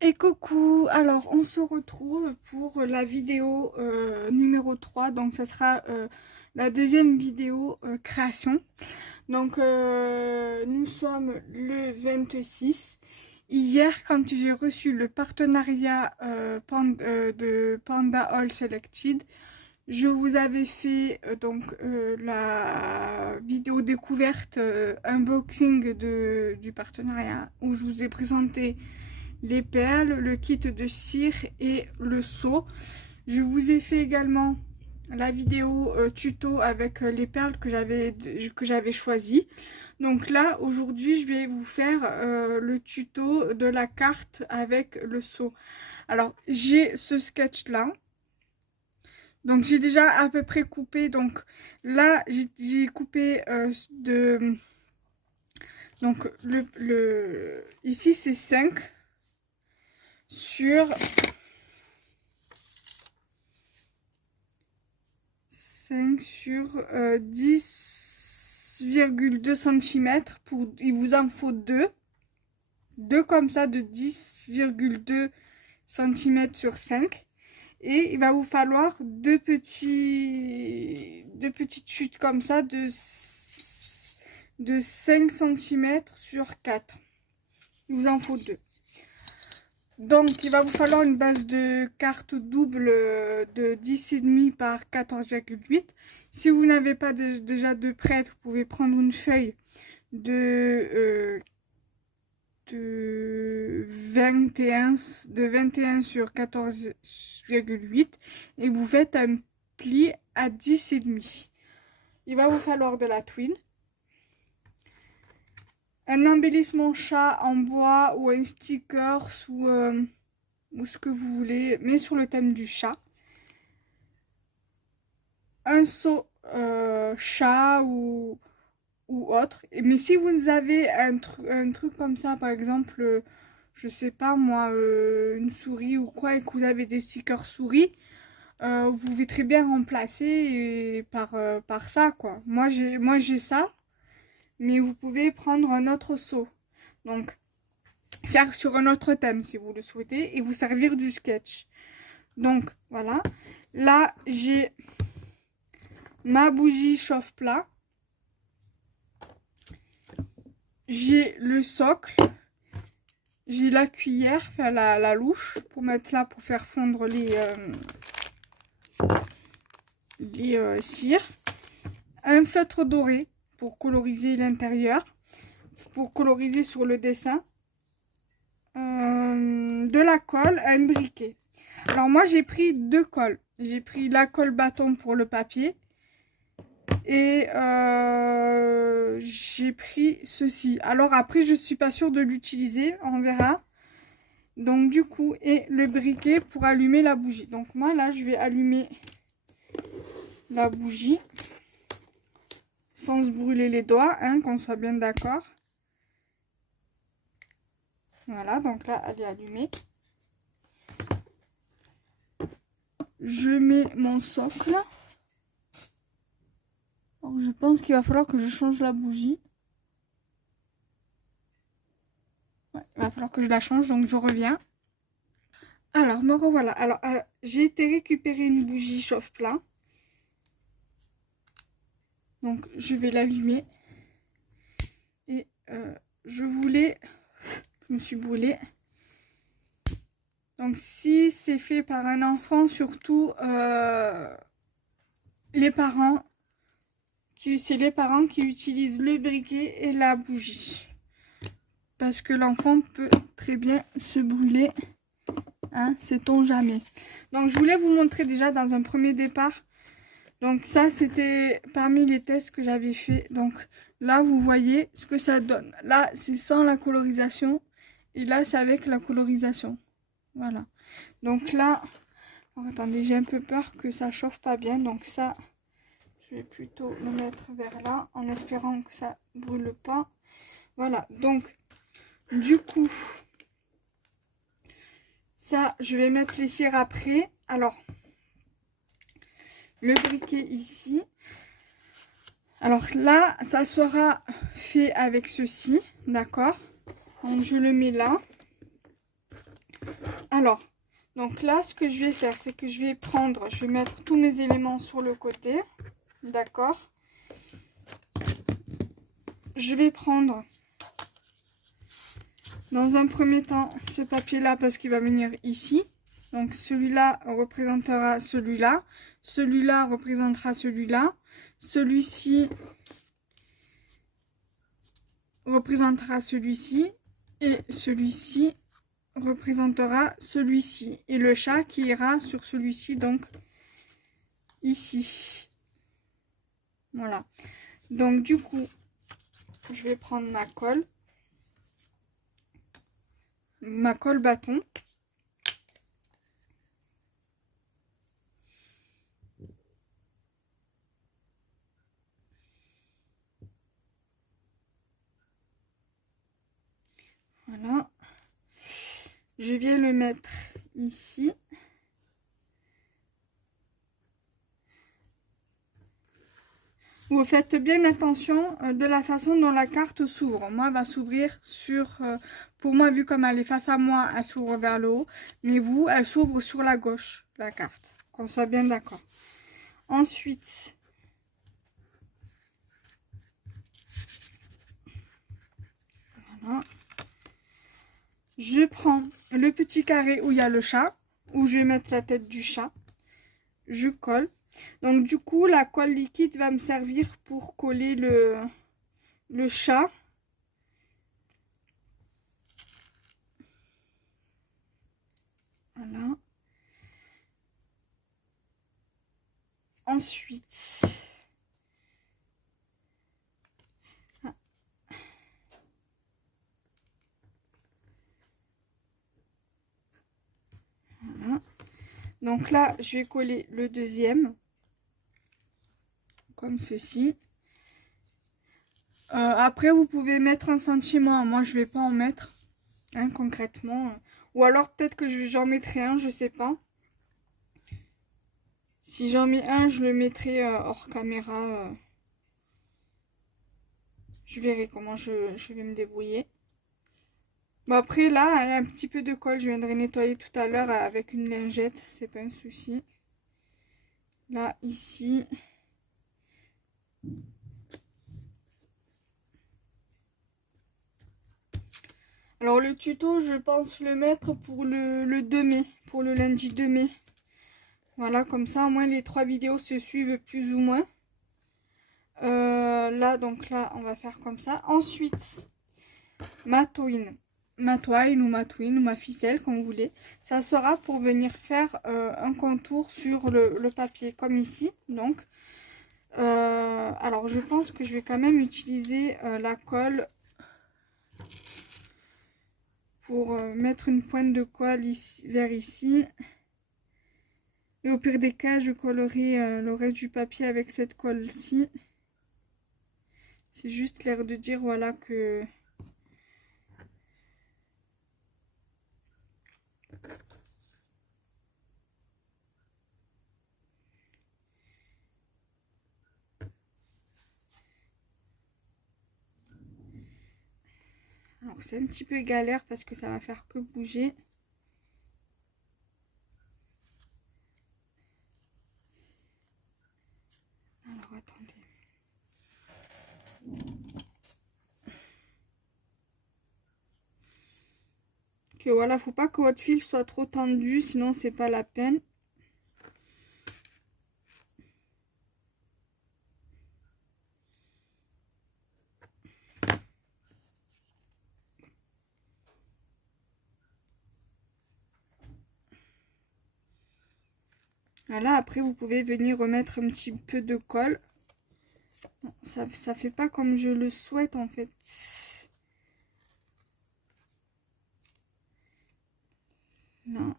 Et coucou, alors on se retrouve pour la vidéo numéro 3, donc ce sera la deuxième vidéo création. Donc nous sommes le 26. Hier, quand j'ai reçu le partenariat de Panda All Selected, je vous avais fait la vidéo découverte unboxing du partenariat où je vous ai présenté les perles, le kit de cire et le seau. Je vous ai fait également la vidéo tuto avec les perles que j'avais choisies. Donc là, aujourd'hui, je vais vous faire le tuto de la carte avec le seau. Alors, j'ai ce sketch-là. Donc, j'ai déjà à peu près coupé. Donc, là, j'ai coupé Donc, ici, c'est 5 sur 10,2 cm. Il vous en faut deux comme ça de 10,2 cm sur 5. Et il va vous falloir deux petites chutes comme ça de 5 cm sur 4. Il vous en faut deux. Donc, il va vous falloir une base de carte double de 10,5 par 14,8. Si vous n'avez pas déjà de prête, vous pouvez prendre une feuille de 21 sur 14,8 et vous faites un pli à 10,5. Il va vous falloir de la twine, un embellissement chat en bois ou un sticker ou ce que vous voulez, mais sur le thème du chat. Un seau chat ou autre. Mais si vous avez un truc comme ça, par exemple, je sais pas moi, une souris ou quoi, et que vous avez des stickers souris, vous pouvez très bien remplacer par ça, quoi. Moi j'ai ça, mais vous pouvez prendre un autre seau. Donc, faire sur un autre thème si vous le souhaitez et vous servir du sketch. Donc voilà, là j'ai ma bougie chauffe-plat, j'ai le socle, j'ai la cuillère, enfin la louche pour mettre là pour faire fondre les cires, un feutre doré pour coloriser l'intérieur, pour coloriser sur le dessin, de la colle, un briquet. Alors moi j'ai pris deux colles. J'ai pris la colle bâton pour le papier et j'ai pris ceci. Alors après je suis pas sûre de l'utiliser, on verra. Donc du coup, et le briquet pour allumer la bougie. Donc moi là je vais allumer la bougie sans se brûler les doigts, hein, qu'on soit bien d'accord. Voilà, donc là elle est allumée. Je mets mon socle. Alors, je pense qu'il va falloir que je change la bougie. Ouais, il va falloir que je la change, donc je reviens. Alors, me revoilà. Alors, j'ai été récupérer une bougie chauffe-plat. Donc, je vais l'allumer. Et je me suis brûlée. Donc, si c'est fait par un enfant, surtout les parents, c'est les parents qui utilisent le briquet et la bougie. Parce que l'enfant peut très bien se brûler. Hein, sait-on jamais. Donc, je voulais vous montrer déjà dans un premier départ. Donc, ça, c'était parmi les tests que j'avais fait. Donc, là, vous voyez ce que ça donne. Là, c'est sans la colorisation. Et là, c'est avec la colorisation. Voilà. Donc là, alors, attendez, j'ai un peu peur que ça chauffe pas bien. Donc ça, je vais plutôt le mettre vers là, en espérant que ça brûle pas. Voilà. Donc, du coup, ça, je vais mettre les cires après. Alors, le briquet ici. Alors là, ça sera fait avec ceci, d'accord? Donc je le mets là. Alors, donc là, ce que je vais faire, c'est que je vais mettre tous mes éléments sur le côté. D'accord. Je vais prendre, dans un premier temps, ce papier-là, parce qu'il va venir ici. Donc, celui-là représentera celui-là. Celui-là représentera celui-là. Celui-ci représentera celui-ci. Et celui-ci représentera celui-ci. Et le chat qui ira sur celui-ci, donc ici. Voilà. Donc, du coup, je vais prendre ma colle bâton. Voilà. Je viens le mettre ici. Vous faites bien attention de la façon dont la carte s'ouvre. Moi, elle va s'ouvrir sur... pour moi, vu comme elle est face à moi, elle s'ouvre vers le haut. Mais vous, elle s'ouvre sur la gauche, la carte. Qu'on soit bien d'accord. Ensuite... Voilà. Je prends le petit carré où il y a le chat, où je vais mettre la tête du chat. Je colle. Donc du coup, la colle liquide va me servir pour coller le chat. Voilà. Ensuite, voilà. Donc là, je vais coller le deuxième, comme ceci. Après, vous pouvez mettre un sentiment. Moi, je vais pas en mettre, hein, concrètement. Ou alors, peut-être que j'en mettrai un, je sais pas. Si j'en mets un, je le mettrai hors caméra. Je verrai comment je vais me débrouiller. Bon, après, là, un petit peu de colle. Je viendrai nettoyer tout à l'heure avec une lingette. C'est pas un souci. Là, ici. Alors, le tuto, je pense le mettre pour le 2 mai. Pour le lundi 2 mai. Voilà, comme ça, au moins, les 3 vidéos se suivent plus ou moins. Là, donc là, on va faire comme ça. Ensuite, ma toile ou ma twine ou ma ficelle, comme vous voulez. Ça sera pour venir faire un contour sur le papier, comme ici. Donc, alors, je pense que je vais quand même utiliser la colle pour mettre une pointe de colle ici, vers ici. Et au pire des cas, je collerai le reste du papier avec cette colle-ci. C'est juste l'air de dire, voilà, que... Alors, c'est un petit peu galère parce que ça va faire que bouger. Alors, attendez. Que voilà, faut pas que votre fil soit trop tendu, sinon c'est pas la peine. Voilà, après vous pouvez venir remettre un petit peu de colle. Non, ça fait pas comme je le souhaite en fait. Là.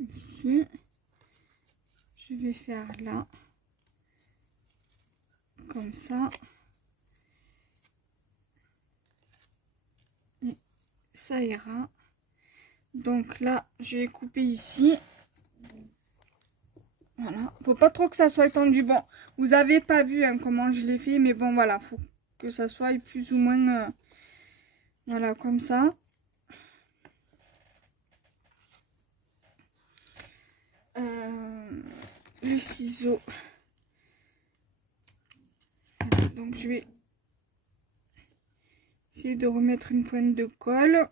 Ici. Je vais faire là. Comme ça. Et ça ira. Donc là, je vais couper ici. Voilà. Faut pas trop que ça soit étendu. Bon, vous avez pas vu hein, comment je l'ai fait, mais bon, voilà. Faut que ça soit plus ou moins... Voilà, comme ça. Le ciseau. Voilà, donc je vais essayer de remettre une pointe de colle.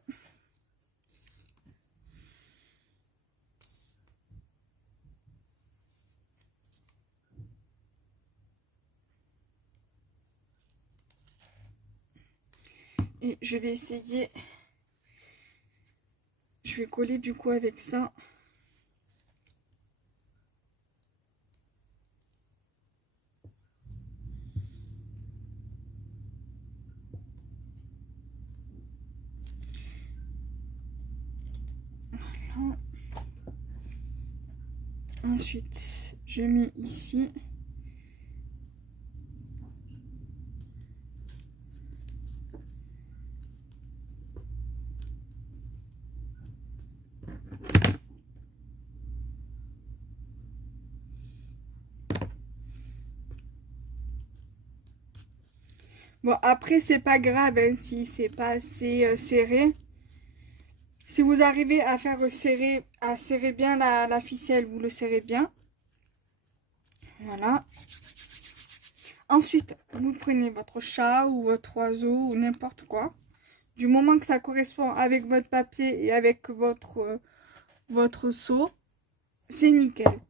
Et je vais essayer, je vais coller du coup avec ça. Voilà. Ensuite, je mets ici. Bon, après, c'est pas grave hein, si c'est pas assez serré. Si vous arrivez à faire serrer, bien la ficelle, vous le serrez bien. Voilà. Ensuite, vous prenez votre chat ou votre oiseau ou n'importe quoi. Du moment que ça correspond avec votre papier et avec votre seau, c'est nickel.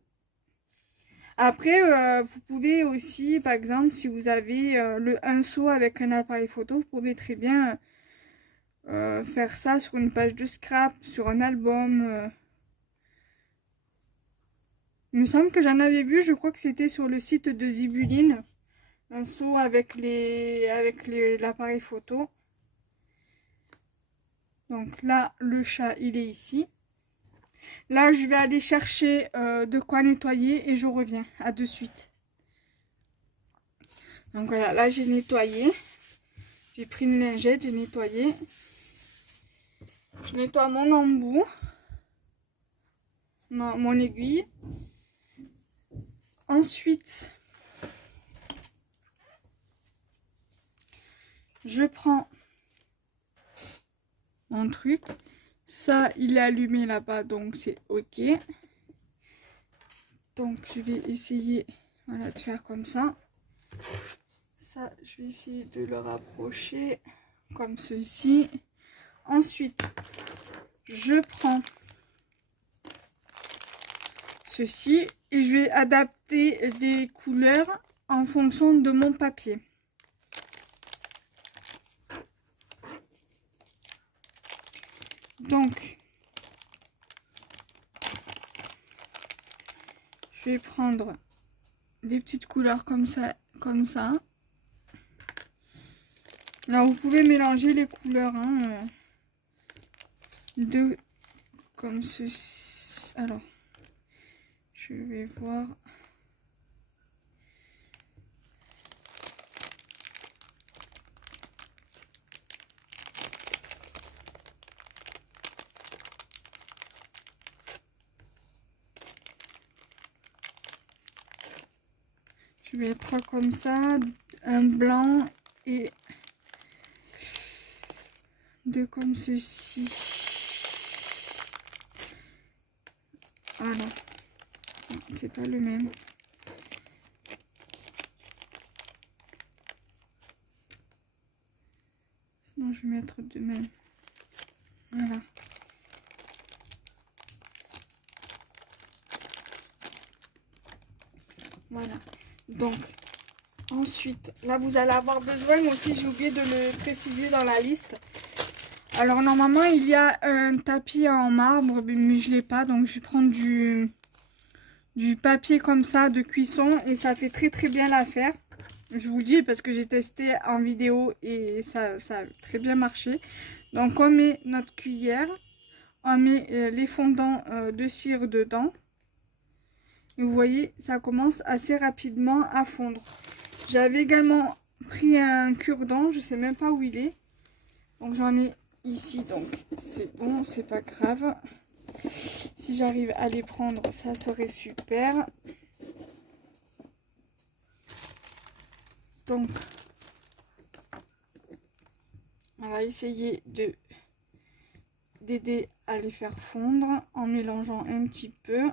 Après, vous pouvez aussi, par exemple, si vous avez un seau avec un appareil photo, vous pouvez très bien faire ça sur une page de scrap, sur un album. Il me semble que j'en avais vu, je crois que c'était sur le site de Zibuline, un seau avec l'appareil photo. Donc là, le chat, il est ici. Là, je vais aller chercher de quoi nettoyer et je reviens. À de suite. Donc voilà, là, j'ai nettoyé. J'ai pris une lingette, j'ai nettoyé. Je nettoie mon embout, mon aiguille. Ensuite, je prends mon truc. Ça, il est allumé là-bas, donc c'est OK. Donc, je vais essayer voilà, de faire comme ça. Ça, je vais essayer de le rapprocher comme ceci. Ensuite, je prends ceci et je vais adapter les couleurs en fonction de mon papier. Donc, je vais prendre des petites couleurs comme ça, comme ça. Là, vous pouvez mélanger les couleurs, hein, comme ceci. Alors, je vais voir. Je vais prendre comme ça, un blanc et deux comme ceci. Voilà. C'est pas le même. Sinon, je vais mettre deux mêmes. Voilà. Voilà. Donc, ensuite, là, vous allez avoir besoin, moi aussi, j'ai oublié de le préciser dans la liste. Alors, normalement, il y a un tapis en marbre, mais je ne l'ai pas. Donc, je vais prendre du papier comme ça de cuisson et ça fait très très bien l'affaire. Je vous le dis parce que j'ai testé en vidéo et ça a très bien marché. Donc, on met notre cuillère, on met les fondants de cire dedans. Et vous voyez, ça commence assez rapidement à fondre. J'avais également pris un cure-dent, je sais même pas où il est. Donc j'en ai ici, donc c'est bon, c'est pas grave. Si j'arrive à les prendre, ça serait super. Donc On va essayer d'aider à les faire fondre en mélangeant un petit peu.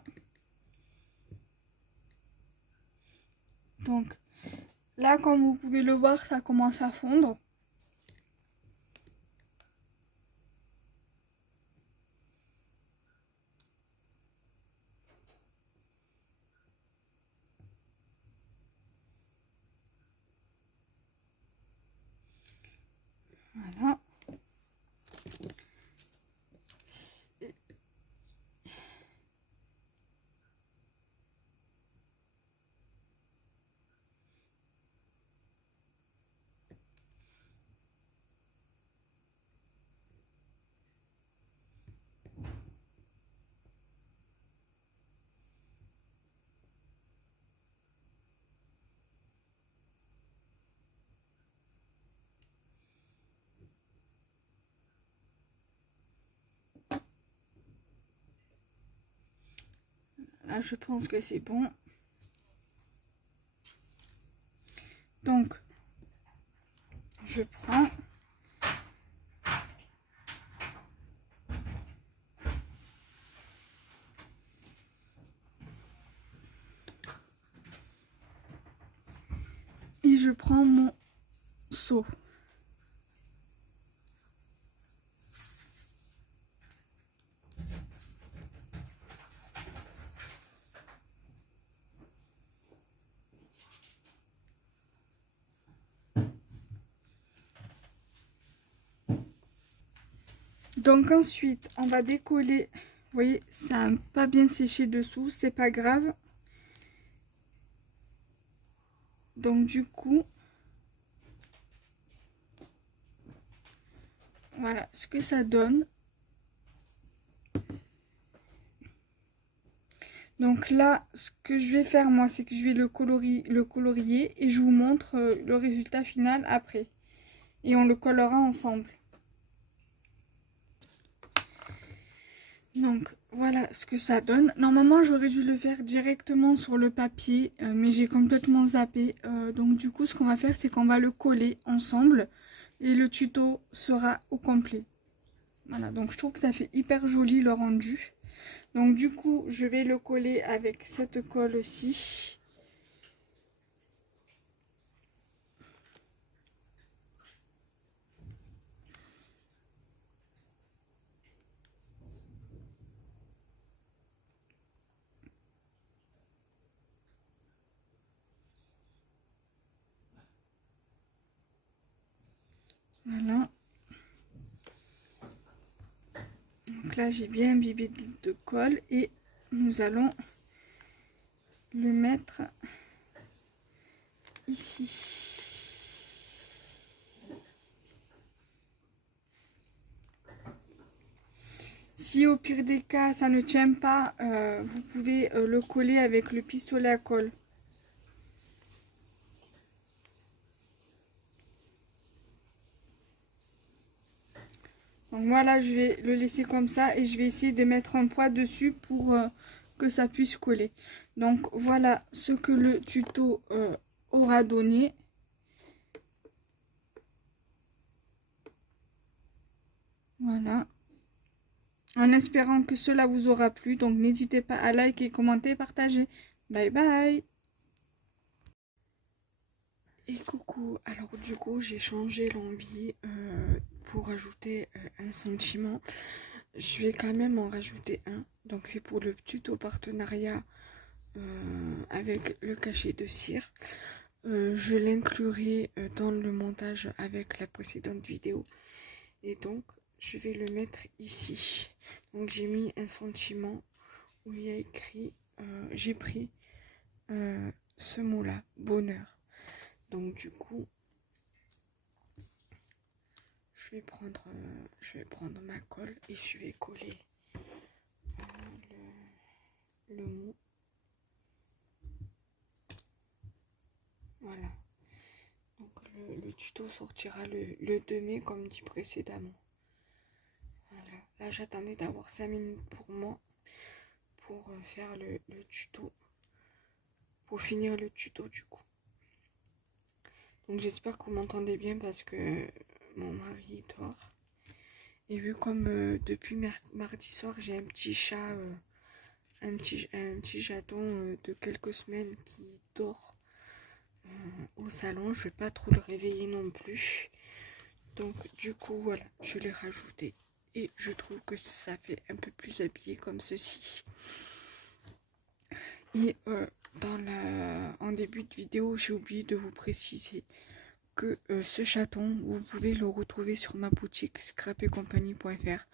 Donc là, comme vous pouvez le voir, ça commence à fondre. Voilà. Là, je pense que c'est bon. Donc, je prends. Et je prends mon seau. Donc ensuite, on va décoller. Vous voyez, ça n'a pas bien séché dessous, c'est pas grave. Donc du coup, voilà ce que ça donne. Donc là, ce que je vais faire moi, c'est que je vais le colorier et je vous montre le résultat final après. Et on le collera ensemble. Donc voilà ce que ça donne. Normalement j'aurais dû le faire directement sur le papier, mais j'ai complètement zappé. Donc du coup ce qu'on va faire, c'est qu'on va le coller ensemble et le tuto sera au complet. Voilà, donc je trouve que ça fait hyper joli le rendu. Donc du coup je vais le coller avec cette colle-ci. Voilà. Donc là j'ai bien imbibé de colle et nous allons le mettre ici. Si au pire des cas ça ne tient pas, vous pouvez le coller avec le pistolet à colle. Donc voilà, je vais le laisser comme ça et je vais essayer de mettre un poids dessus pour que ça puisse coller. Donc voilà ce que le tuto aura donné. Voilà. En espérant que cela vous aura plu. Donc n'hésitez pas à liker, commenter, partager. Bye bye. Et coucou, alors du coup j'ai changé l'envie pour ajouter un sentiment. Je vais quand même en rajouter un. Donc c'est pour le tuto partenariat avec le cachet de cire. Je l'inclurai dans le montage avec la précédente vidéo. Et donc je vais le mettre ici. Donc j'ai mis un sentiment où il y a écrit, j'ai pris ce mot là, bonheur. Donc du coup, je vais prendre ma colle et je vais coller le mot. Voilà. Donc le tuto sortira le 2 mai comme dit précédemment. Voilà. Là j'attendais d'avoir 5 minutes pour moi pour faire le tuto. Pour finir le tuto du coup. Donc j'espère que vous m'entendez bien parce que mon mari dort. Et vu comme depuis mardi soir, j'ai un petit chat, un petit chaton de quelques semaines qui dort au salon, je vais pas trop le réveiller non plus. Donc du coup, voilà, je l'ai rajouté. Et je trouve que ça fait un peu plus habillé comme ceci. Et en début de vidéo, j'ai oublié de vous préciser que ce chaton, vous pouvez le retrouver sur ma boutique scrapetcompagnie.fr.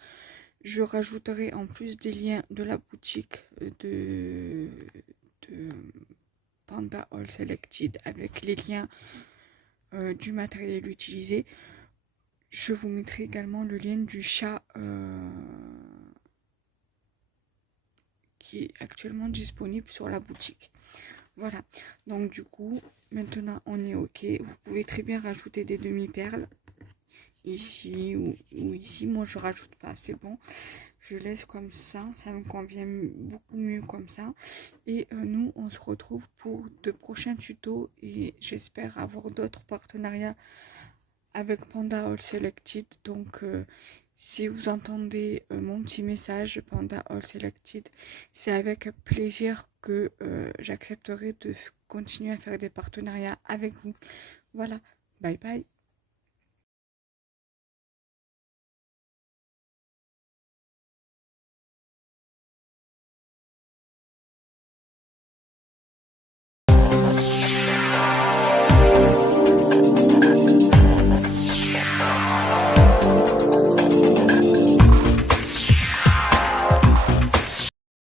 Je rajouterai en plus des liens de la boutique de Panda All Selected avec les liens du matériel utilisé. Je vous mettrai également le lien du chat qui est actuellement disponible sur la boutique. Voilà, donc du coup, maintenant on est ok. Vous pouvez très bien rajouter des demi-perles ici ou ici. Moi je rajoute pas, c'est bon. Je laisse comme ça me convient beaucoup mieux comme ça. Et nous, on se retrouve pour de prochains tutos et j'espère avoir d'autres partenariats avec Panda All Selected. Donc si vous entendez mon petit message Panda All Selected, c'est avec plaisir que j'accepterai de continuer à faire des partenariats avec vous. Voilà, bye bye.